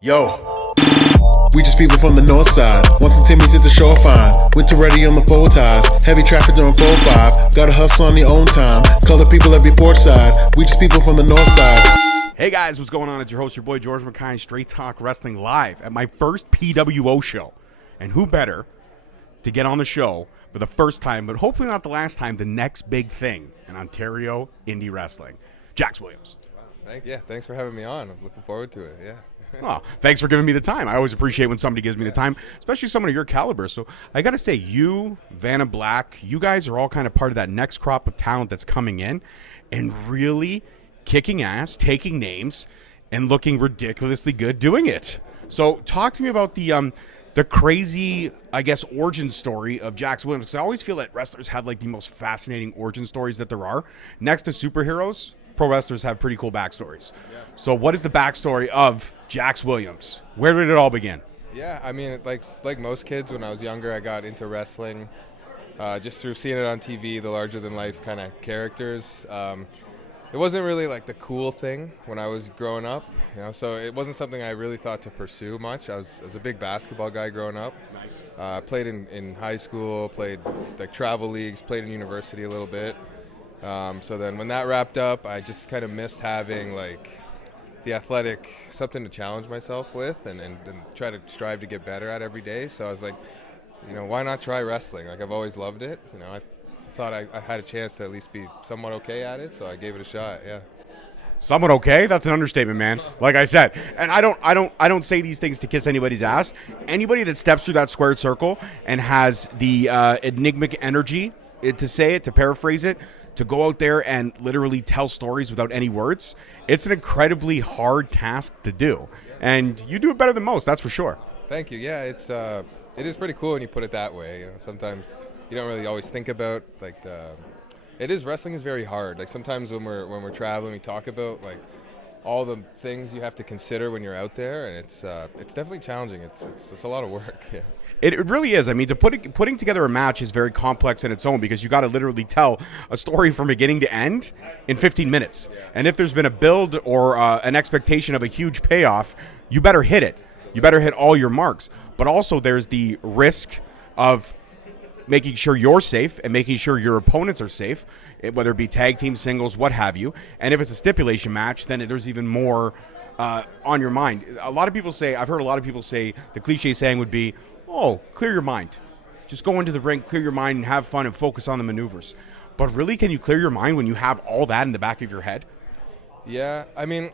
Yo, we just people from the north side. Once and Timmy's at the shore fine. Winter ready on the four ties. Heavy traffic during 4-5. Gotta hustle on your own time. Color people every port side. We just people from the north side. Hey guys, what's going on? It's your host, your boy George McKine, Straight Talk Wrestling live at my first PWO show. And who better to get on the show for the first time, but hopefully not the last time, the next big thing in Ontario indie wrestling. Jax Williams. Wow, thanks for having me on. I'm looking forward to it, yeah. Oh, thanks for giving me the time. I always appreciate when somebody gives me the time, especially someone of your caliber. So I got to say, you, Vanna Black, you guys are all kind of part of that next crop of talent that's coming in and really kicking ass, taking names, and looking ridiculously good doing it. So talk to me about the crazy, I guess, origin story of Jax Williams, because I always feel that wrestlers have like the most fascinating origin stories that there are. Next to superheroes, pro wrestlers have pretty cool backstories. Yeah. So what is the backstory of Jax Williams? Where did it all begin? Yeah, I mean, like most kids, when I was younger, I got into wrestling just through seeing it on TV, the larger-than-life kind of characters. It wasn't really like the cool thing when I was growing up, so it wasn't something I really thought to pursue much. I was a big basketball guy growing up. Nice. Played in high school, played like travel leagues, played in university a little bit. So then when that wrapped up, I just kind of missed having like the athletic, something to challenge myself with and try to strive to get better at every day. So I was like, why not try wrestling? Like, I've always loved it. I thought I had a chance to at least be somewhat okay at it, so I gave it a shot. Yeah. Somewhat okay? That's an understatement, man. Like I said, and I don't say these things to kiss anybody's ass. Anybody that steps through that squared circle and has the enigmatic energy to paraphrase it, to go out there and literally tell stories without any words, it's an incredibly hard task to do. And you do it better than most, that's for sure. Thank you. Yeah, it is pretty cool when you put it that way. Sometimes you don't really always think about wrestling is very hard. Like sometimes when we're traveling, we talk about like all the things you have to consider when you're out there, and it's definitely challenging. It's a lot of work. Yeah. It really is. I mean, putting together a match is very complex in its own, because you got to literally tell a story from beginning to end in 15 minutes. And if there's been a build or an expectation of a huge payoff, you better hit it. You better hit all your marks. But also there's the risk of making sure you're safe and making sure your opponents are safe, whether it be tag team, singles, what have you. And if it's a stipulation match, then there's even more on your mind. I've heard a lot of people say the cliche saying would be, oh, clear your mind. Just go into the ring, clear your mind, and have fun and focus on the maneuvers. But really, can you clear your mind when you have all that in the back of your head? Yeah, I mean,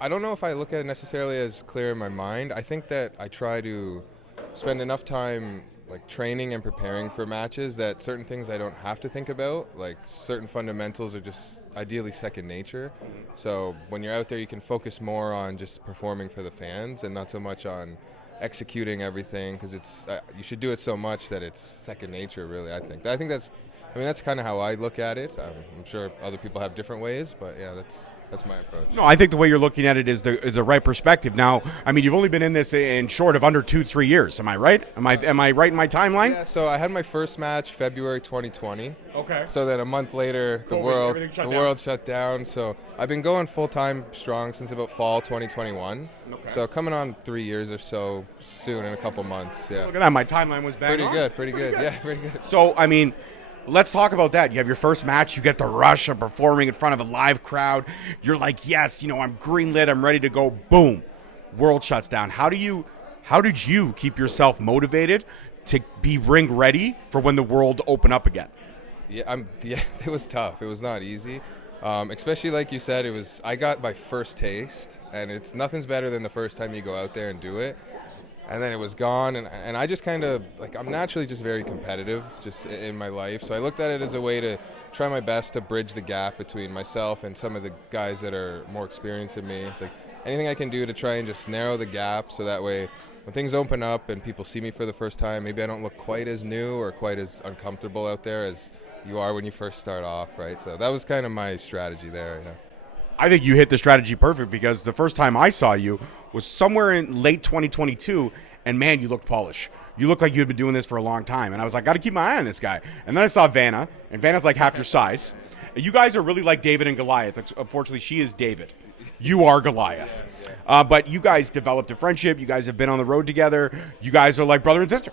I don't know if I look at it necessarily as clearing my mind. I think that I try to spend enough time like training and preparing for matches that certain things I don't have to think about, like certain fundamentals are just ideally second nature. So when you're out there, you can focus more on just performing for the fans and not so much on executing everything, because it's you should do it so much that it's second nature, really. I think that's kind of how I look at it. I'm sure other people have different ways, but yeah, that's my approach. No, I think the way you're looking at it is the right perspective. Now, I mean, you've only been in this in short of under 2-3 years. Am I right? Am I right in my timeline? Yeah. So I had my first match February 2020. Okay. So then a month later, the world shut down. So I've been going full time strong since about fall 2021. Okay. So coming on 3 years or so soon in a couple months. Yeah. Look at that. My timeline was bang on. Pretty good. Yeah, pretty good. So I mean, let's talk about that. You have your first match. You get the rush of performing in front of a live crowd. You're like, yes, I'm greenlit. I'm ready to go. Boom. World shuts down. How did you keep yourself motivated to be ring ready for when the world open up again? Yeah, it was tough. It was not easy. Especially like you said, I got my first taste, and nothing's better than the first time you go out there and do it. And then it was gone, and I just kind of, like, I'm naturally just very competitive just in my life. So I looked at it as a way to try my best to bridge the gap between myself and some of the guys that are more experienced than me. It's like anything I can do to try and just narrow the gap, so that way when things open up and people see me for the first time, maybe I don't look quite as new or quite as uncomfortable out there as you are when you first start off, right? So that was kind of my strategy there, yeah. I think you hit the strategy perfect, because the first time I saw you was somewhere in late 2022, and man, you looked polished. You looked like you had been doing this for a long time, and I was like, got to keep my eye on this guy. And then I saw Vanna, and Vanna's like half your size. You guys are really like David and Goliath. Unfortunately, she is David. You are Goliath. But you guys developed a friendship. You guys have been on the road together. You guys are like brother and sister.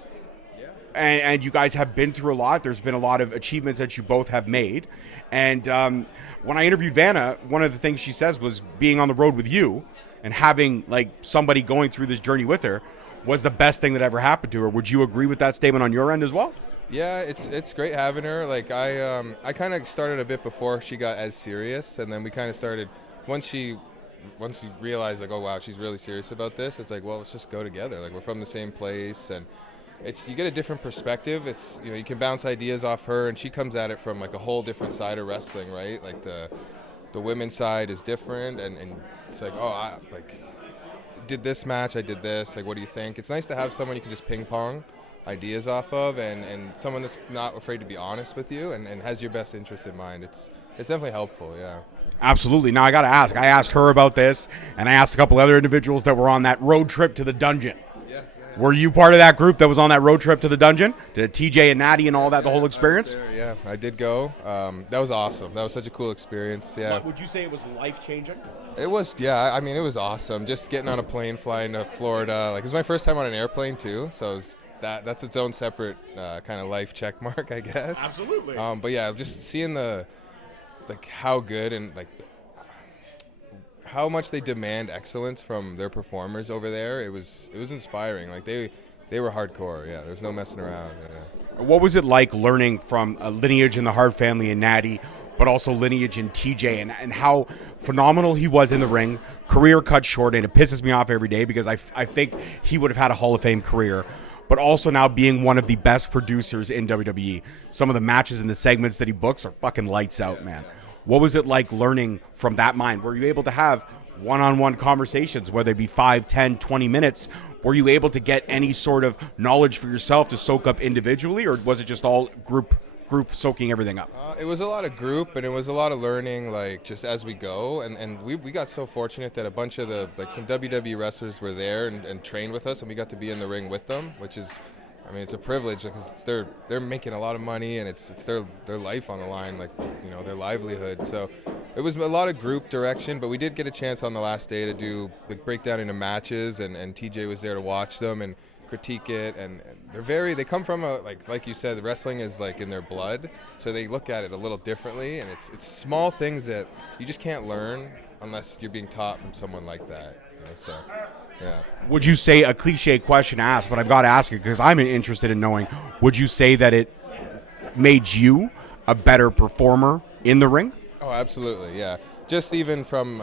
And you guys have been through a lot. There's been a lot of achievements that you both have made. And when I interviewed Vanna, one of the things she says was being on the road with you and having like somebody going through this journey with her was the best thing that ever happened to her. Would you agree with that statement on your end as well? Yeah, it's great having her. Like I kind of started a bit before she got as serious, and then we kind of started once she realized like, oh wow, she's really serious about this. It's like, well, let's just go together. Like we're from the same place, and you get a different perspective. It's, you know, you can bounce ideas off her, and she comes at it from like a whole different side of wrestling, right? Like the women's side is different, and it's like, oh, I did this match, I did this. Like, what do you think? It's nice to have someone you can just ping pong ideas off of, and someone that's not afraid to be honest with you and has your best interest in mind. It's definitely helpful, yeah. Absolutely. Now I got to ask. I asked her about this, and I asked a couple other individuals that were on that road trip to the dungeon. Were you part of that group that was on that road trip to the dungeon? To Tj and Nattie and all that, the whole experience? Yeah, I did go. That was awesome. That was such a cool experience, yeah. Would you say it was life-changing? It was, yeah. I mean, it was awesome. Just getting on a plane, flying to Florida. Like, it was my first time on an airplane, too, so that's its own separate kind of life check mark, I guess. Absolutely. But, yeah, just seeing how good and, how much they demand excellence from their performers over there, it was inspiring. Like they were hardcore. Yeah, there's no messing around. Yeah. What was it like learning from a lineage in the Hart family and Nattie, but also lineage in TJ, and how phenomenal he was in the ring? Career cut short, and it pisses me off every day because I think he would have had a Hall of Fame career. But also now being one of the best producers in WWE. Some of the matches and the segments that he books are fucking lights out, man. What was it like learning from that mind? Were you able to have one-on-one conversations, whether it be 5, 10, 20 minutes? Were you able to get any sort of knowledge for yourself to soak up individually, or was it just all group soaking everything up? It was a lot of group, and it was a lot of learning, like, just as we go. And we got so fortunate that a bunch of some WWE wrestlers were there and trained with us, and we got to be in the ring with them, which is, I mean, it's a privilege because they're making a lot of money, and it's their life on the line, like, you know, their livelihood. So it was a lot of group direction, but we did get a chance on the last day to do breakdown into matches, and TJ was there to watch them and critique it. And they come from like you said, wrestling is like in their blood, so they look at it a little differently, and it's small things that you just can't learn unless you're being taught from someone like that. You know, so. Yeah. Would you say, a cliche question to ask, but I've got to ask it because I'm interested in knowing, would you say that it made you a better performer in the ring? Oh, absolutely, yeah. Just even from,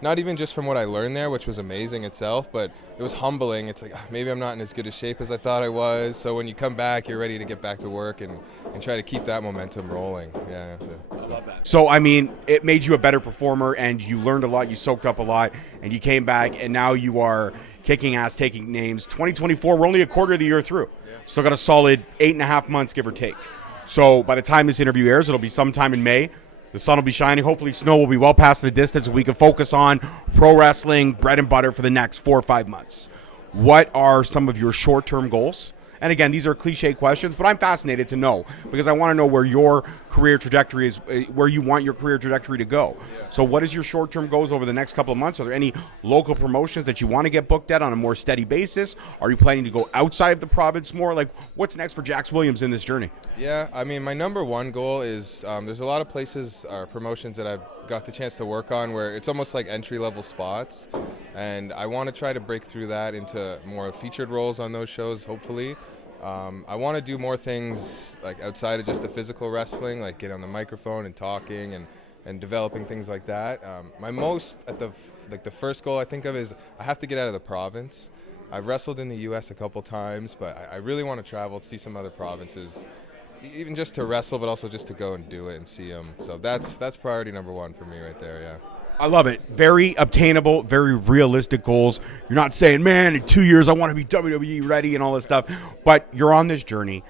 not even just from what I learned there, which was amazing itself, but it was humbling. It's like, maybe I'm not in as good a shape as I thought I was. So when you come back, you're ready to get back to work and try to keep that momentum rolling. Yeah. I love that. So, I mean, it made you a better performer, and you learned a lot, you soaked up a lot, and you came back, and now you are kicking ass, taking names. 2024, we're only a quarter of the year through. Yeah. Still got a solid 8.5 months, give or take. So by the time this interview airs, it'll be sometime in May. The sun will be shining. Hopefully snow will be well past the distance, and we can focus on pro wrestling, bread and butter for the next 4 or 5 months. What are some of your short-term goals? And again, these are cliche questions, but I'm fascinated to know because I want to know where your career trajectory is, where you want your career trajectory to go. Yeah. So what is your short-term goals over the next couple of months? Are there any local promotions that you want to get booked at on a more steady basis? Are you planning to go outside of the province more? Like, what's next for Jax Williams in this journey? Yeah, I mean, my number one goal is there's a lot of places or promotions that I've got the chance to work on where it's almost like entry-level spots, and I want to try to break through that into more featured roles on those shows, hopefully. I want to do more things like outside of just the physical wrestling, like get on the microphone and talking and developing things like that. My most the first goal I think of is I have to get out of the province. I've wrestled in the U.S. a couple times, but I really want to travel to see some other provinces, even just to wrestle, but also just to go and do it and see them. So that's priority number one for me right there. Yeah. I love it. Very obtainable, very realistic goals. You're not saying, man, in 2 years I want to be WWE ready and all this stuff, but you're on this journey.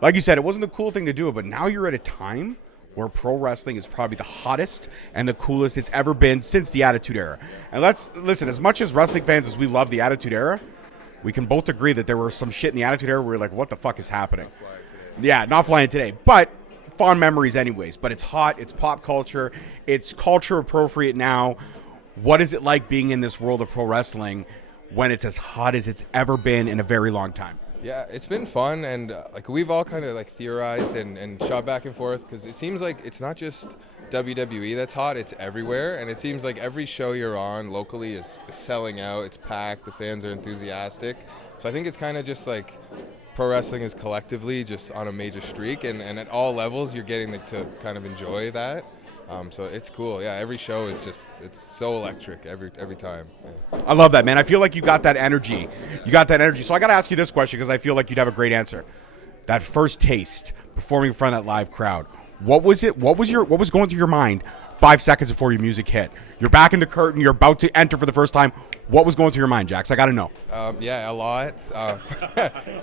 Like you said, it wasn't the cool thing to do, but now you're at a time where pro wrestling is probably the hottest and the coolest it's ever been since the Attitude Era. And let's listen, as much as wrestling fans as we love the Attitude Era, we can both agree that there was some shit in the Attitude Era where we're like, what the fuck is happening? Not flying today. But fond memories anyways. But it's hot, it's pop culture, it's culture appropriate now. What is it like being in this world of pro wrestling when it's as hot as it's ever been in a very long time? Yeah, it's been fun, and like we've all kind of like theorized and shot back and forth because it seems like it's not just WWE that's hot; it's everywhere, and it seems like every show you're on locally is selling out. It's packed. The fans are enthusiastic. So I think it's kind of just like pro wrestling is collectively just on a major streak, and at all levels you're getting to kind of enjoy that. So it's cool. Yeah, every show is it's so electric every time. Yeah. I love that, man. I feel like you got that energy. So I got to ask you this question because I feel like you'd have a great answer. That first taste performing in front of that live crowd. What was it? What was going through your mind 5 seconds before your music hit? You're back in the curtain. You're about to enter for the first time. What was going through your mind, Jax? I got to know. Yeah, a lot. A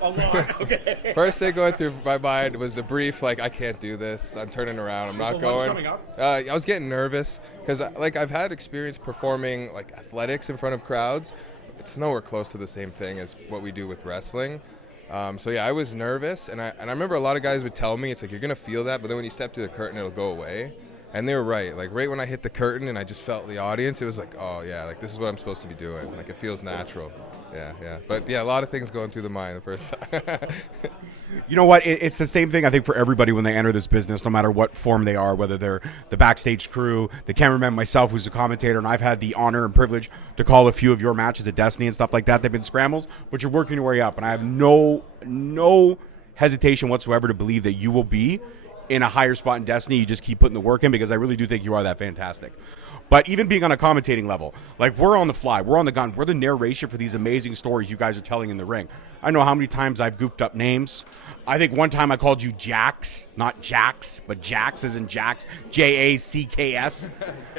lot. Okay. First thing going through my mind was a brief, like, I can't do this. I'm turning around. I'm not going. Coming up? I was getting nervous because, like, I've had experience performing, like, athletics in front of crowds. It's nowhere close to the same thing as what we do with wrestling. So, yeah, I was nervous. And I remember a lot of guys would tell me, it's like, you're going to feel that, but then when you step through the curtain, it'll go away. And they were right. Like, right when I hit the curtain and I just felt the audience, it was like, oh, yeah, like, this is what I'm supposed to be doing. Like, it feels natural. Yeah. But, yeah, a lot of things going through the mind the first time. You know what? It's the same thing, I think, for everybody when they enter this business, no matter what form they are, whether they're the backstage crew, the cameraman, myself, who's a commentator, and I've had the honor and privilege to call a few of your matches at Destiny and stuff like that. They've been scrambles, but you're working your way up, and I have no hesitation whatsoever to believe that you will be in a higher spot in Destiny. You just keep putting the work in because I really do think you are that fantastic. But even being on a commentating level, like we're on the fly, we're on the gun, we're the narration for these amazing stories you guys are telling in the ring. I know how many times I've goofed up names. I think one time I called you Jax, not Jax, but Jax as in Jax, Jacks.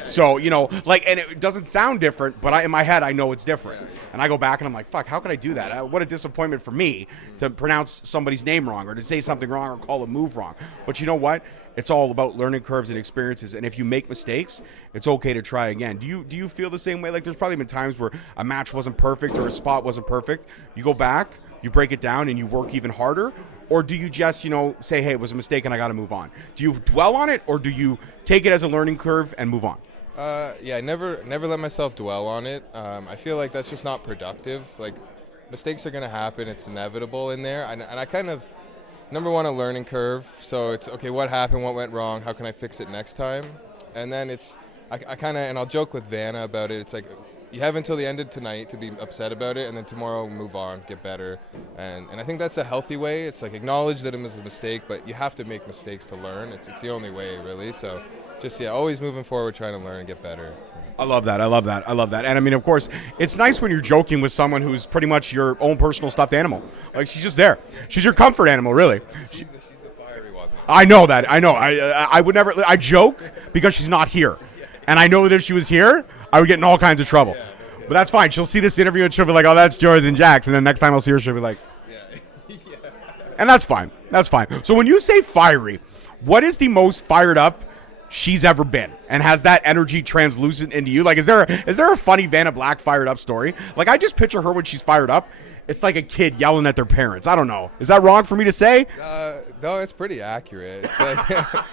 So, you know, like, and it doesn't sound different, but in my head, I know it's different. And I go back and I'm like, fuck, how could I do that? What a disappointment for me to pronounce somebody's name wrong or to say something wrong or call a move wrong. But you know what? It's all about learning curves and experiences. And if you make mistakes, it's okay to try again. Do you feel the same way? Like, there's probably been times where a match wasn't perfect or a spot wasn't perfect. You go back, you break it down, and you work even harder? Or do you just, say, hey, it was a mistake and I got to move on? Do you dwell on it, or do you take it as a learning curve and move on? Yeah, I never let myself dwell on it. I feel like that's just not productive. Like, mistakes are going to happen. It's inevitable in there. And I kind of, number one, a learning curve. So it's, okay, what happened? What went wrong? How can I fix it next time? And then it's, I kind of, and I'll joke with Vanna about it. It's like, you have until the end of tonight to be upset about it, and then tomorrow move on, get better. And I think that's a healthy way. It's like, acknowledge that it was a mistake, but you have to make mistakes to learn. It's the only way, really. So just, always moving forward, trying to learn and get better. I love that. And I mean, of course, it's nice when you're joking with someone who's pretty much your own personal stuffed animal. Like, she's just there. She's your comfort animal, really. She's the fiery one. I know that. I know. I would never. I joke because she's not here, and I know that if she was here, I would get in all kinds of trouble. But that's fine. She'll see this interview and she'll be like, "Oh, that's George and Jax," and then next time I'll see her, she'll be like, Yeah. And that's fine. That's fine. So when you say fiery, what is the most fired up she's ever been, and has that energy translucent into you? Like, is there a funny Vanna Black fired up story? Like, I just picture her when she's fired up. It's like a kid yelling at their parents. I don't know. Is that wrong for me to say? No, it's pretty accurate. It's like,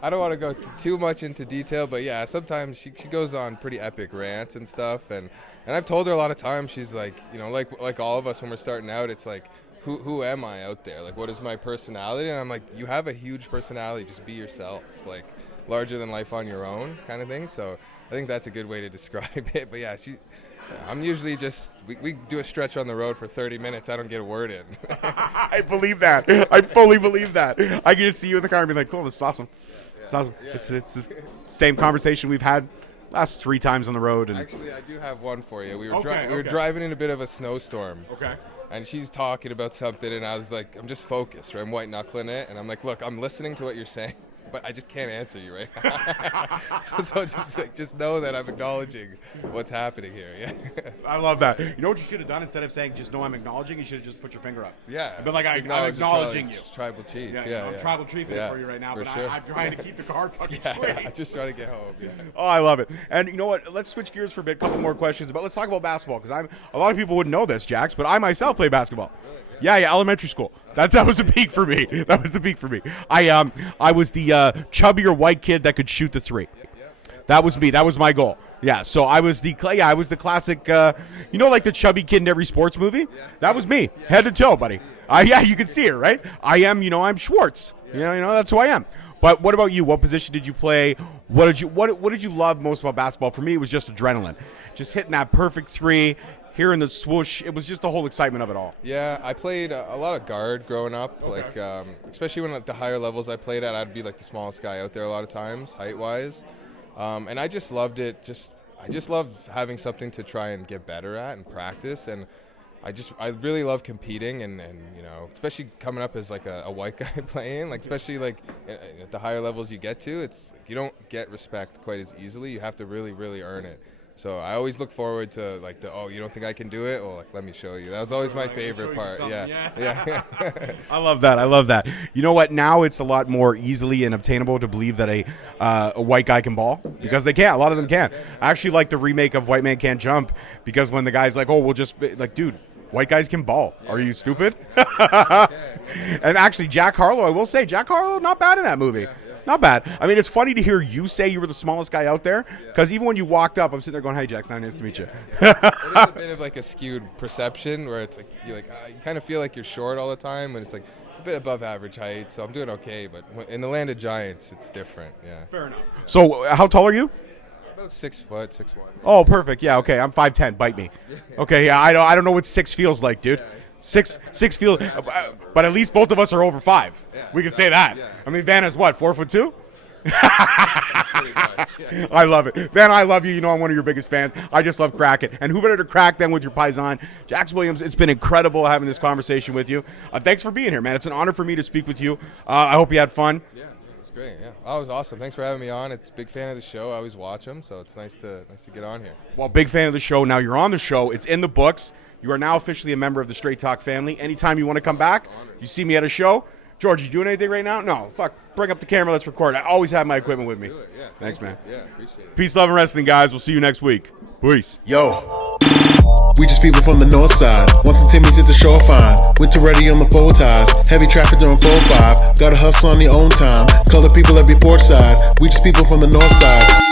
I don't want to go too much into detail, but yeah, sometimes she goes on pretty epic rants and stuff, and I've told her a lot of times, she's like, like all of us when we're starting out, it's like, who am I out there? Like, what is my personality? And I'm like, you have a huge personality, just be yourself, like, larger than life on your own kind of thing. So I think that's a good way to describe it. But yeah, I'm usually just, we do a stretch on the road for 30 minutes. I don't get a word in. I believe that. I fully believe that. I can just see you in the car and be like, cool, this is awesome. It's awesome. Yeah. It's the same conversation we've had last 3 times on the road. And actually, I do have one for you. We were Okay. driving in a bit of a snowstorm. Okay. And she's talking about something, and I was like, I'm just focused, right? I'm white knuckling it, and I'm like, look, I'm listening to what you're saying, but I just can't answer you right now. so just know that I'm acknowledging what's happening here. Yeah. I love that. You know what you should have done? Instead of saying, just know I'm acknowledging, you should have just put your finger up. Yeah. I've been like, I'm acknowledging you. Tribal chief. I'm tribal chiefing for you right now, but sure. I'm trying to keep the car fucking Yeah, straight. I'm just trying to get home. Yeah. Oh, I love it. And you know what? Let's switch gears for a bit. Couple more questions, but let's talk about basketball, because a lot of people wouldn't know this, Jax, but I myself play basketball. Really? Yeah, elementary school. That was the peak for me. I was the chubbier white kid that could shoot the 3. That was me. That was my goal. Yeah, so I was the classic, like the chubby kid in every sports movie? That was me, head to toe, buddy. You can see it, right? I'm Schwartz. That's who I am. But what about you? What position did you play? What did you love most about basketball? For me, it was just adrenaline. Just hitting that perfect three, hearing the swoosh. It was just the whole excitement of it all. Yeah, I played a lot of guard growing up. Okay. Like, especially when at the higher levels I played at, I'd be like the smallest guy out there a lot of times, height-wise. And I just loved it. I just love having something to try and get better at and practice. And I really love competing and especially coming up as like a white guy playing, like especially like at the higher levels you get to, it's you don't get respect quite as easily. You have to really, really earn it. So I always look forward to like you don't think I can do it? Well, like, let me show you. That was always my favorite part. Yeah. I love that. You know what? Now it's a lot more easily and obtainable to believe that a white guy can ball because they can. A lot of them can. I actually like the remake of White Man Can't Jump because when the guy's like, oh, we'll just like, dude, white guys can ball. Are you stupid? And actually, Jack Harlow, I will say, Jack Harlow, not bad in that movie. Not bad. I mean, it's funny to hear you say you were the smallest guy out there because even when you walked up, I'm sitting there going, hey, Jax, nice to meet you. It is a bit of like a skewed perception where it's like you kind of feel like you're short all the time and it's like a bit above average height. So I'm doing okay. But in the land of giants, it's different. Yeah. Fair enough. So how tall are you? About 6 foot, 6'1". Oh, perfect. Yeah, okay. I'm 5'10". Bite me. Okay, yeah, I don't know what 6 feels like, dude. Six feels, but at least both of us are over 5. Yeah, we can say that. Yeah. I mean, Vanna's what, 4'2"? Pretty much, yeah. I love it. Vanna, I love you. You know I'm one of your biggest fans. I just love cracking. And who better to crack than with your paisan, Jax Williams. It's been incredible having this conversation with you. Thanks for being here, man. It's an honor for me to speak with you. I hope you had fun. Yeah. Great, yeah. Oh, it was awesome. Thanks for having me on. It's a big fan of the show. I always watch them, so it's nice to get on here. Well, big fan of the show. Now you're on the show. It's in the books. You are now officially a member of the Straight Talk family. Anytime you want to come back, you see me at a show. George, you doing anything right now? No. Fuck. Bring up the camera. Let's record. I always have my equipment with me. Do it. Yeah. Thanks, man. Yeah, appreciate it. Peace, love, and wrestling, guys. We'll see you next week. Peace. Yo. We just people from the north side. Once and Timmy's hit the shore fine. Winter ready on the full ties. Heavy traffic during 4-5. Gotta hustle on your own time. Color people every port side. We just people from the north side.